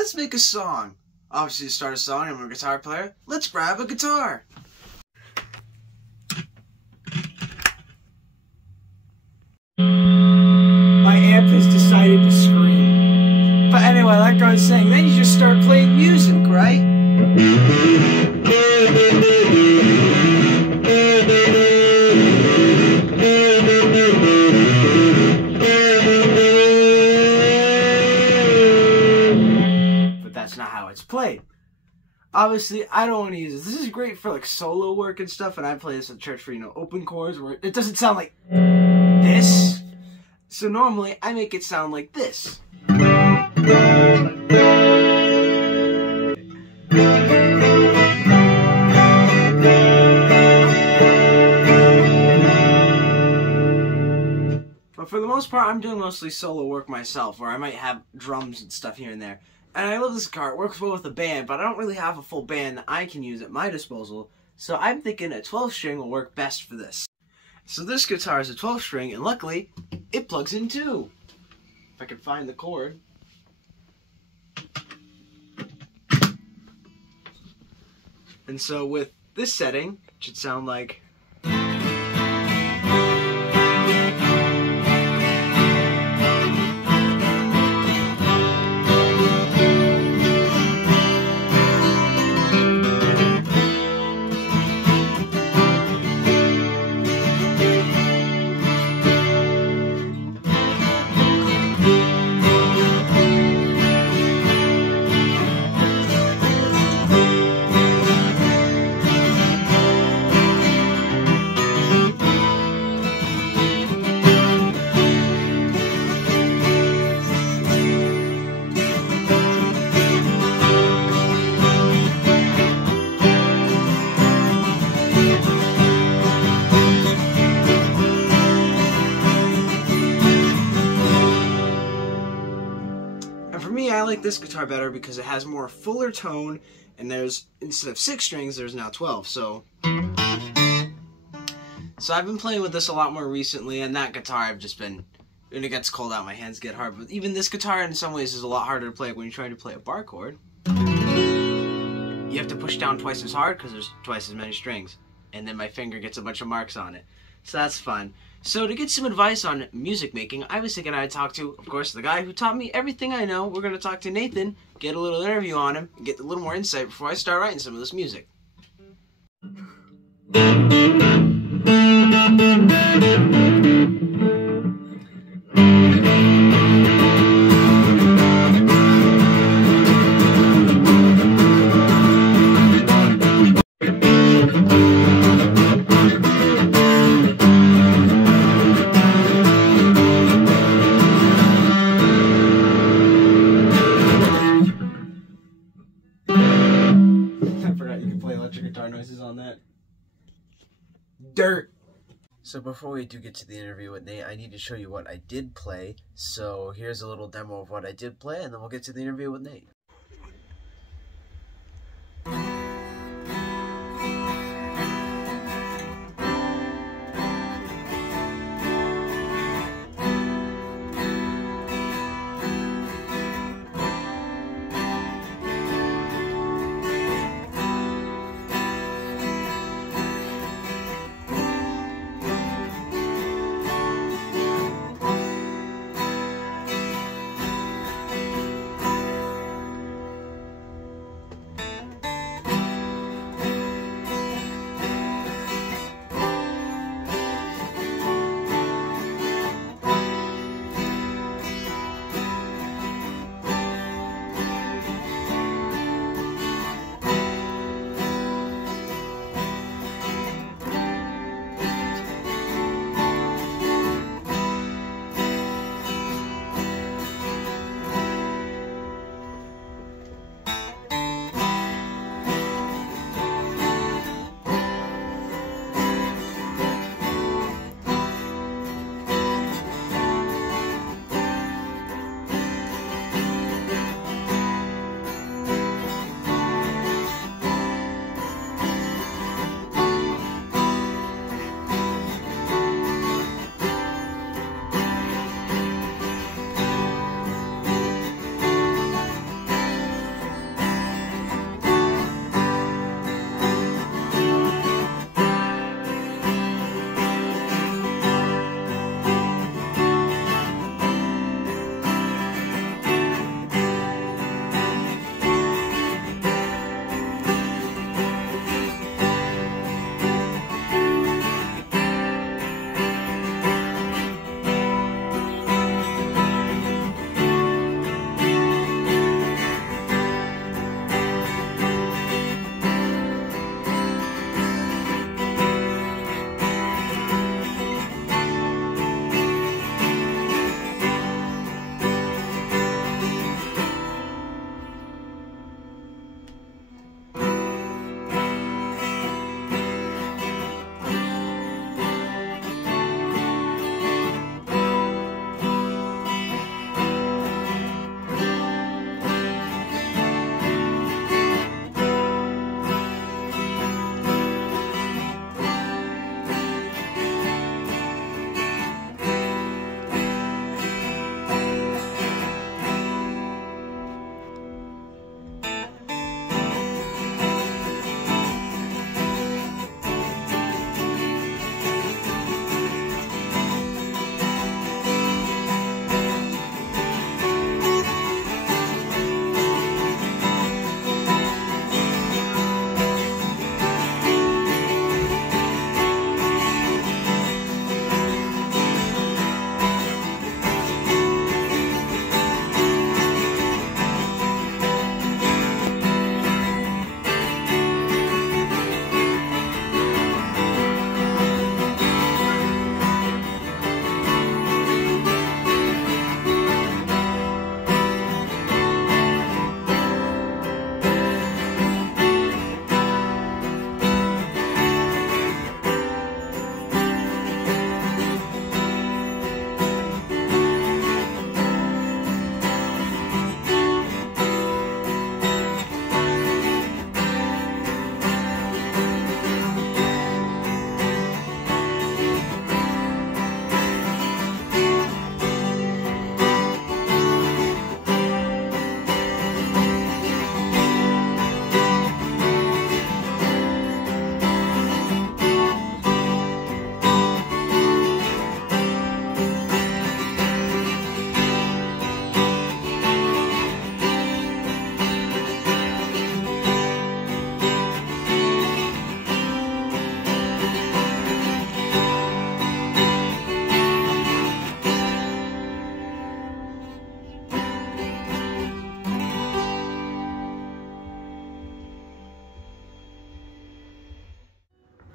let's make a song. Obviously, to start a song, I'm a guitar player. Let's grab a guitar. My amp has decided to scream. But anyway, like I was saying, then you just start playing music, right? But that's not how it's played. Obviously, I don't want to use this. This is great for like solo work and stuff, and I play this at church for, open chords where it doesn't sound like this. So normally, I make it sound like this. But for the most part, I'm doing mostly solo work myself, where I might have drums and stuff here and there. And I love this guitar. It works well with a band, but I don't really have a full band that I can use at my disposal. So I'm thinking a 12-string will work best for this. So this guitar is a 12-string, and luckily, it plugs in too. If I can find the chord. And so with this setting, it should sound like... I like this guitar better because it has more fuller tone, and there's, instead of 6 strings, there's now 12, so I've been playing with this a lot more recently, and that guitar I've just been, when it gets cold out, my hands get hard, but even this guitar in some ways is a lot harder to play when you're trying to play a bar chord. You have to push down twice as hard because there's twice as many strings, and then my finger gets a bunch of marks on it, so that's fun. So to get some advice on music making, I was thinking I'd talk to, of course, the guy who taught me everything I know. We're going to talk to Nathan, get a little interview on him, and get a little more insight before I start writing some of this music. Noises on that. Dirt. So before we do get to the interview with Nate, I need to show you what I did play. So here's a little demo of what I did play, and then we'll get to the interview with Nate.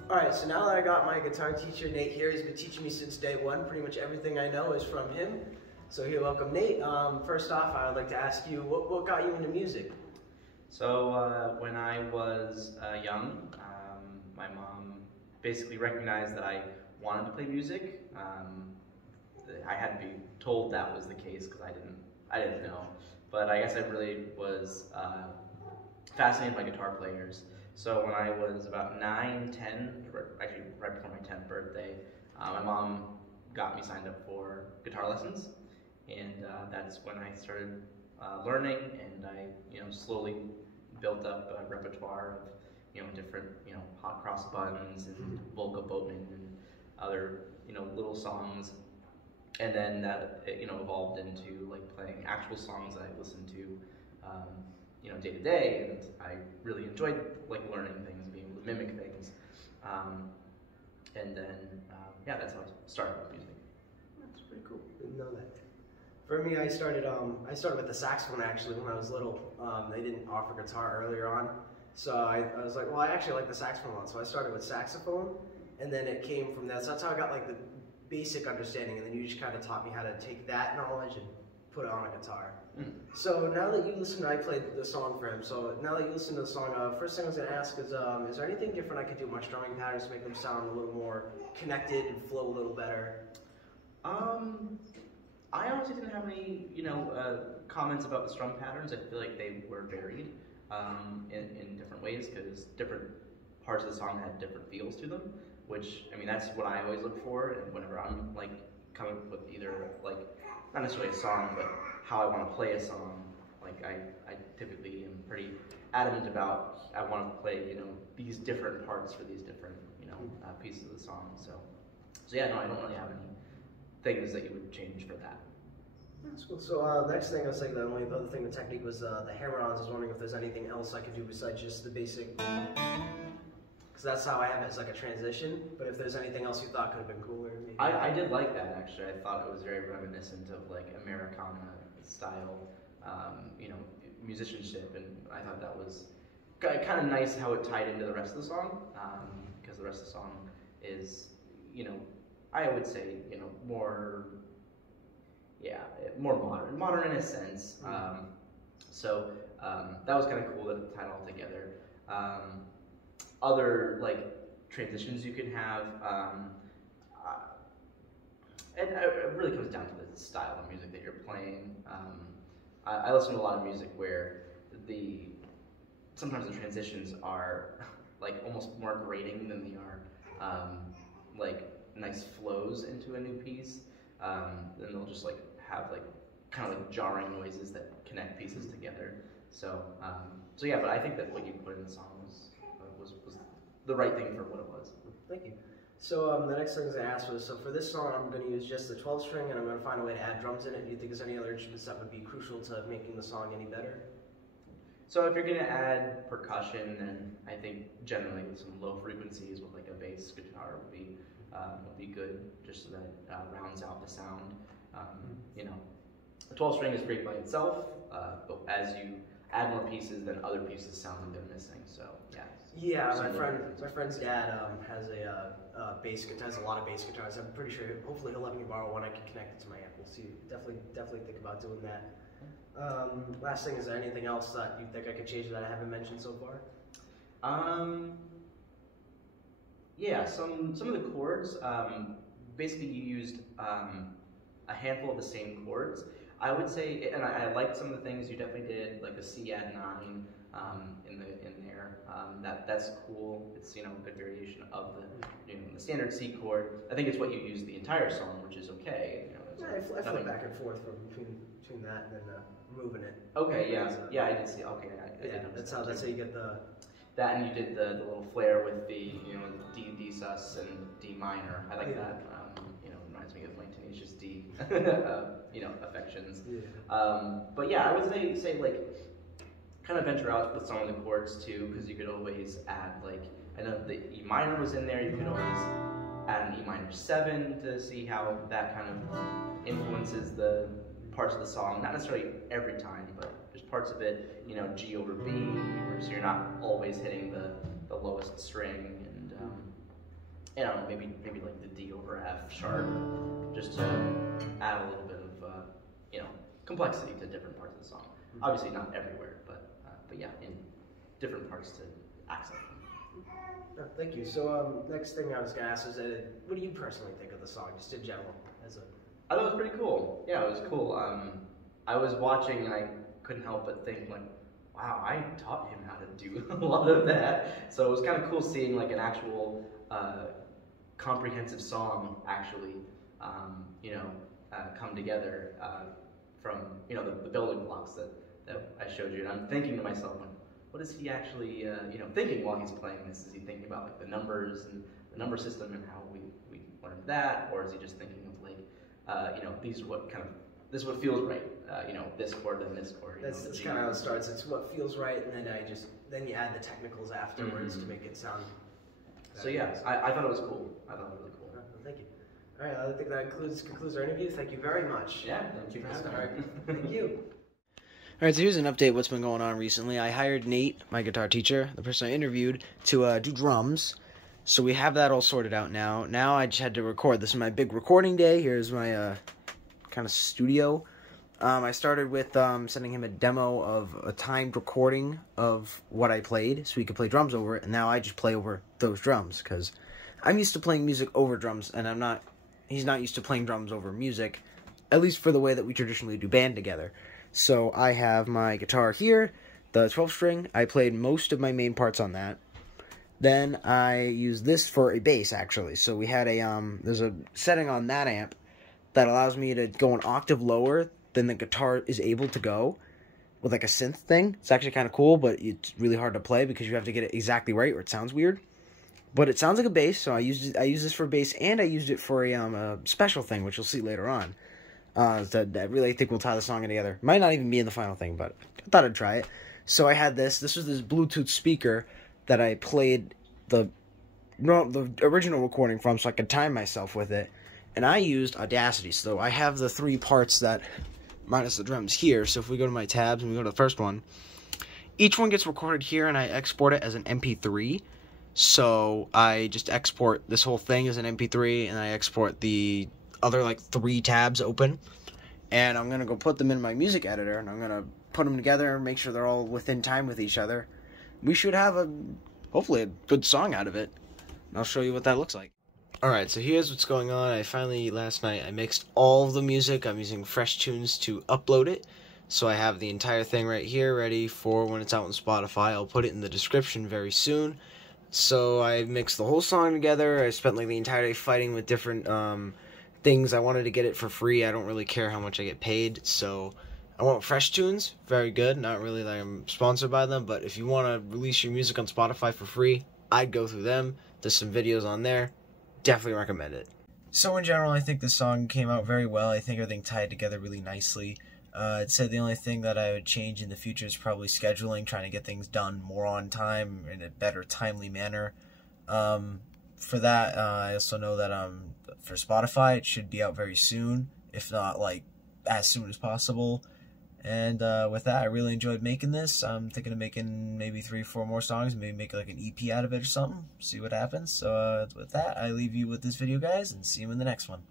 Alright, so now that I got my guitar teacher, Nate, here, he's been teaching me since day one. Pretty much everything I know is from him. So here, welcome, Nate. First off, I would like to ask you, what got you into music? So when I was young, my mom basically recognized that I wanted to play music. I had to be told that was the case because I didn't know. But I guess I really was fascinated by guitar players. So when I was about 9, 10, actually right before my 10th birthday, my mom got me signed up for guitar lessons, and that's when I started learning, and I slowly built up a repertoire of different hot cross buns and Volga Boatman and other little songs, and then that evolved into like playing actual songs that I listened to day to day, and I really enjoyed like learning things, being able to mimic things, and then yeah, that's how I started with music. That's pretty cool. Didn't know that. For me, I started with the saxophone actually when I was little. They didn't offer guitar earlier on, so I was like, well, I actually like the saxophone one, so I started with saxophone, and then it came from that. So that's how I got like the basic understanding, and then you just kind of taught me how to take that knowledge and put it on a guitar. So now that you listen, I played the song for him. So now that you listen to the song, first thing I was going to ask is there anything different I could do with my strumming patterns to make them sound a little more connected and flow a little better? I honestly didn't have any, comments about the strum patterns. I feel like they were varied in different ways because different parts of the song had different feels to them. Which that's what I always look for, and whenever I'm like coming up with either like not necessarily a song, but how I want to play a song. Like I typically am pretty adamant about I want to play these different parts for these different pieces of the song. So yeah, no, I don't really have any things that you would change for that. That's cool. So next thing I was saying, the only other thing, the technique was the hammer-ons. I was wondering if there's anything else I could do besides just the basic, because that's how I have it as like a transition. But if there's anything else you thought could have been cooler, maybe. I did like that actually. I thought it was very reminiscent of like Americana style, musicianship, and I thought that was kind of nice how it tied into the rest of the song, because the rest of the song is, I would say, more modern in a sense. So that was kind of cool that it tied all together. Other like transitions you can have, and it really comes down to the style of music that you're playing. I listen to a lot of music where sometimes the transitions are like almost more grating than they are like nice flows into a new piece. Then they'll just like have like kind of like jarring noises that connect pieces together. So yeah, but I think that what you put in the song was the right thing for what it was. Thank you. So the next thing I asked was, so for this song I'm going to use just the 12 string and I'm going to find a way to add drums in it. Do you think there's any other instruments that would be crucial to making the song any better? So if you're going to add percussion, then I think generally with some low frequencies with like a bass guitar would be good, just so that it rounds out the sound. The 12 string is great by itself, but as you add more pieces, then other pieces sound like they're missing. So yeah. Yeah, my friend's dad has a bass guitar, has a lot of bass guitars. I'm pretty sure, hopefully he'll let me borrow one. I can connect it to my amp. We'll see. Definitely think about doing that. Last thing, is there anything else that you think I could change that I haven't mentioned so far? Yeah, some of the chords. Basically, you used a handful of the same chords. I would say, and I liked some of the things you definitely did, like the C add 9 in there. That's cool. It's a good variation of the standard C chord. I think it's what you use the entire song, which is okay. I flip back and forth between that and then moving it. Okay, yeah, I did see. Okay, that's how you get the. That, and you did the little flare with the D sus and D minor. I like that. Reminds me of my Tenacious D affections. Yeah. But yeah, I would say like kind of venture out with some of the chords too, because you could always add like, I know the E minor was in there. You could always add an E minor 7 to see how that kind of influences the parts of the song. Not necessarily every time, but just parts of it. G over B, so you're not always hitting the lowest string, and I don't know, maybe like the D over F sharp, just to add a little bit of complexity to different parts of the song. Obviously not everywhere, but yeah, in different parts to accent them. Oh, thank you. So next thing I was gonna ask is, what do you personally think of the song, just in general? I thought it was pretty cool. Yeah, it was cool. I was watching and I couldn't help but think like, wow, I taught him how to do a lot of that. So it was kind of cool seeing like an actual comprehensive song actually, come together from the building blocks that I showed you. And I'm thinking to myself, like, what is he actually thinking while he's playing this? Is he thinking about like the numbers and the number system and how we learned that, or is he just thinking of like this is what feels right, this chord and this chord. That's kind of how it starts. It's what feels right, and then you add the technicals afterwards to make it sound. So yeah, I thought it was cool. I thought it was really cool. Well, thank you. All right, I think that concludes our interview. Thank you very much. Yeah, thank you for having me. All right, thank you. All right, so here's an update what's been going on recently. I hired Nate, my guitar teacher, the person I interviewed, to do drums. So we have that all sorted out now. Now I just had to record. This is my big recording day. Here's my kind of studio. I started with sending him a demo of a timed recording of what I played so he could play drums over it, and now I just play over those drums because I'm used to playing music over drums, and he's not used to playing drums over music, at least for the way that we traditionally do band together. So I have my guitar here, the 12-string. I played most of my main parts on that. Then I used this for a bass, actually. So we had there's a setting on that amp that allows me to go an octave lower than the guitar is able to go with like a synth thing. It's actually kind of cool, but it's really hard to play because you have to get it exactly right or it sounds weird. But it sounds like a bass, so I used this for bass, and I used it for a special thing, which you'll see later on. That really I think will tie the song in together. Might not even be in the final thing, but I thought I'd try it. So I had this. This was this Bluetooth speaker that I played the original recording from, so I could time myself with it. And I used Audacity, so I have the 3 parts that, minus the drums here. So if we go to my tabs and we go to the first one, each one gets recorded here, and I export it as an MP3. So I just export this whole thing as an MP3, and I export the other like 3 tabs open. And I'm gonna go put them in my music editor, and I'm gonna put them together and make sure they're all within time with each other. We should have hopefully a good song out of it. And I'll show you what that looks like. Alright, so here's what's going on. Last night, I mixed all of the music. I'm using Fresh Tunes to upload it. So I have the entire thing right here ready for when it's out on Spotify. I'll put it in the description very soon. So I mixed the whole song together. I spent like the entire day fighting with different things. I wanted to get it for free. I don't really care how much I get paid. So I want Fresh Tunes. Very good. Not really that I'm sponsored by them, but if you want to release your music on Spotify for free, I'd go through them. There's some videos on there. Definitely recommend it. So in general, I think this song came out very well. I think everything tied together really nicely. I'd say the only thing that I would change in the future is probably scheduling, trying to get things done more on time, in a better, timely manner. For that, I also know that for Spotify, it should be out very soon, if not like as soon as possible. And with that, I really enjoyed making this. I'm thinking of making maybe 3 or 4 more songs, maybe make like an EP out of it or something, see what happens. So with that, I leave you with this video, guys, and see you in the next one.